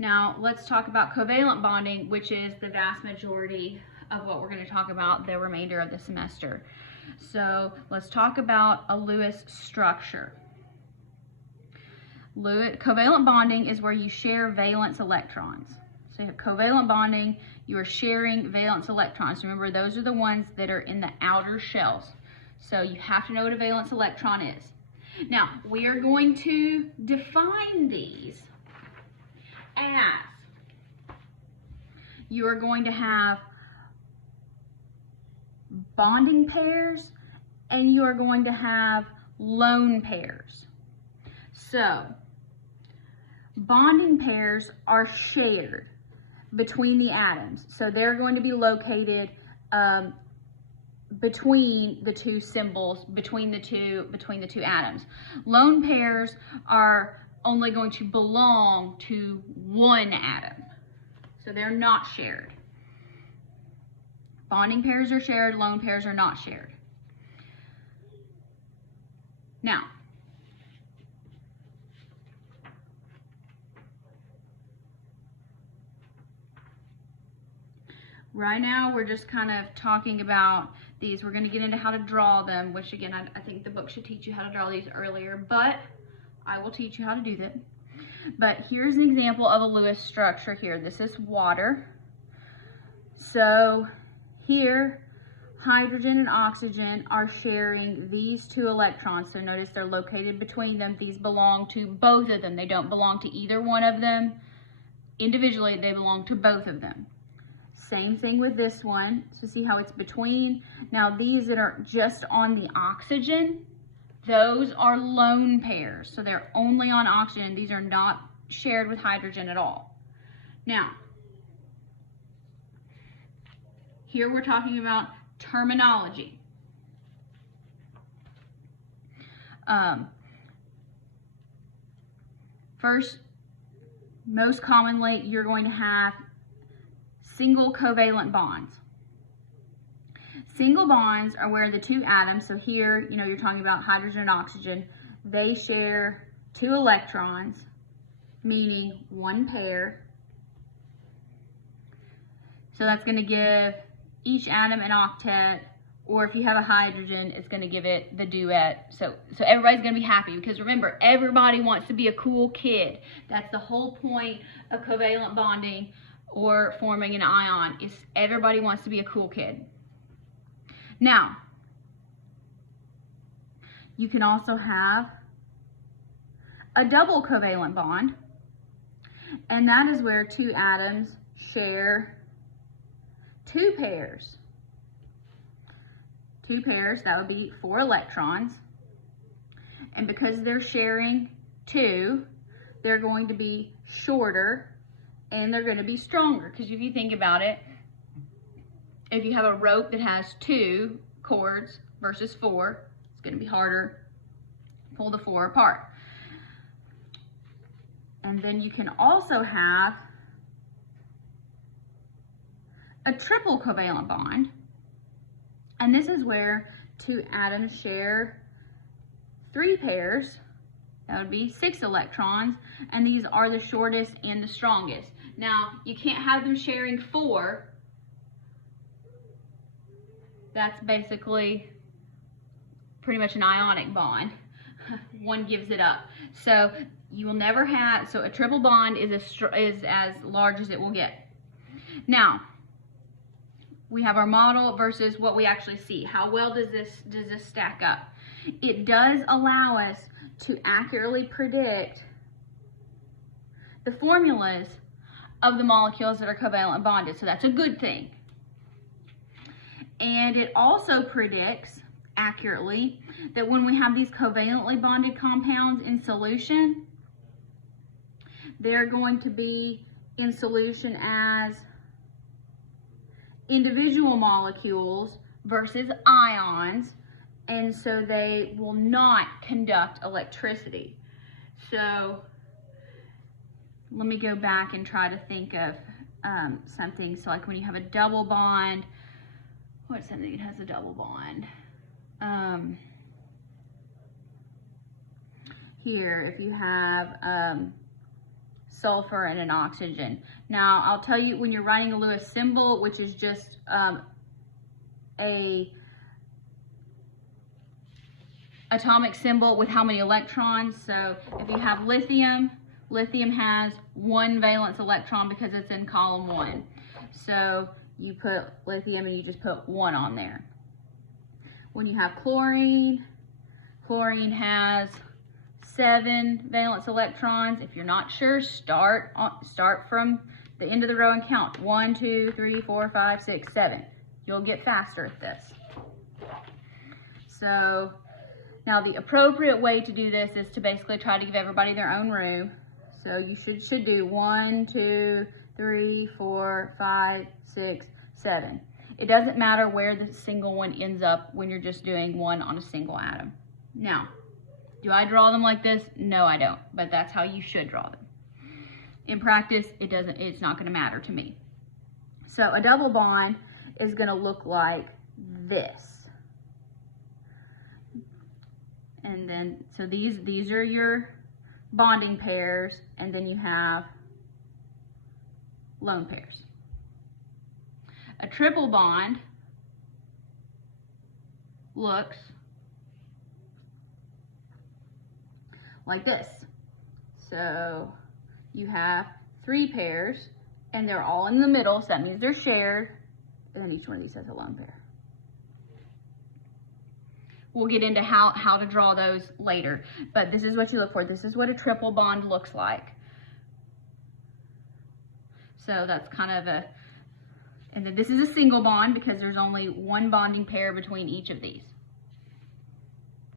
Now let's talk about covalent bonding, which is the vast majority of what we're going to talk about the remainder of the semester. So let's talk about a Lewis structure. Covalent bonding is where you share valence electrons. So you have covalent bonding, you are sharing valence electrons. Remember, those are the ones that are in the outer shells. So you have to know what a valence electron is. Now, we are going to define these as you are going to have bonding pairs and you are going to have lone pairs. So, bonding pairs are shared between the atoms. So they're going to be located between the two symbols, between the two atoms. Lone pairs are only going to belong to one atom. So they're not shared. Bonding pairs are shared, lone pairs are not shared. Now, right now we're just kind of talking about these. We're going to get into how to draw them, which again, I think the book should teach you how to draw these earlier, but I will teach you how to do that. But here's an example of a Lewis structure here. This is water. So here, hydrogen and oxygen are sharing these two electrons. So notice they're located between them. These belong to both of them. They don't belong to either one of them individually. They belong to both of them. Same thing with this one. So see how it's between? Now these that are just on the oxygen, those are lone pairs. So they're only on oxygen. These are not shared with hydrogen at all. Now, here we're talking about terminology. First, most commonly, you're going to have single covalent bonds. Single bonds are where the two atoms, so here, you're talking about hydrogen and oxygen, they share two electrons, meaning one pair. So that's going to give each atom an octet, or if you have a hydrogen, it's going to give it the duet. So everybody's going to be happy, because remember, everybody wants to be a cool kid. That's the whole point of covalent bonding or forming an ion, is everybody wants to be a cool kid. Now, you can also have a double covalent bond, and that is where two atoms share two pairs. Two pairs, that would be 4 electrons. And because they're sharing two, they're going to be shorter and they're going to be stronger. Because if you think about it, if you have a rope that has 2 cords versus 4, it's going to be harder to pull the 4 apart. And then you can also have a triple covalent bond. And this is where 2 atoms share 3 pairs. That would be 6 electrons. And these are the shortest and the strongest. Now, you can't have them sharing 4. That's basically pretty much an ionic bond. One gives it up. So you will never have, so a triple bond is as large as it will get. Now, we have our model versus what we actually see. How well does this stack up? It does allow us to accurately predict the formulas of the molecules that are covalent bonded. So that's a good thing. And it also predicts accurately that when we have these covalently bonded compounds in solution, they're going to be in solution as individual molecules versus ions, and so they will not conduct electricity. So let me go back and try to think of something. So like when you have a double bond, what's something that has a double bond? Here, if you have sulfur, and an oxygen. Now, I'll tell you, when you're writing a Lewis symbol, which is just a atomic symbol with how many electrons. So if you have lithium, lithium has 1 valence electron because it's in column 1. So you put lithium and you just put 1 on there. When you have chlorine, chlorine has 7 valence electrons. If you're not sure, start from the end of the row and count. 1, 2, 3, 4, 5, 6, 7. You'll get faster at this. So now the appropriate way to do this is to basically try to give everybody their own room. So you should do 1, 2, 3, 4, 5, 6, 7. It doesn't matter where the single one ends up when you're just doing one on a single atom. Now, do I draw them like this? No, I don't, but that's how you should draw them. In practice, it's not gonna matter to me. So a double bond is gonna look like this. And then, so these are your bonding pairs, and then you have lone pairs. A triple bond looks like this. So you have 3 pairs, and they're all in the middle, so that means they're shared, and then each one of these has a lone pair. We'll get into how to draw those later, but this is what you look for. This is what a triple bond looks like. So that's kind of and then this is a single bond because there's only 1 bonding pair between each of these.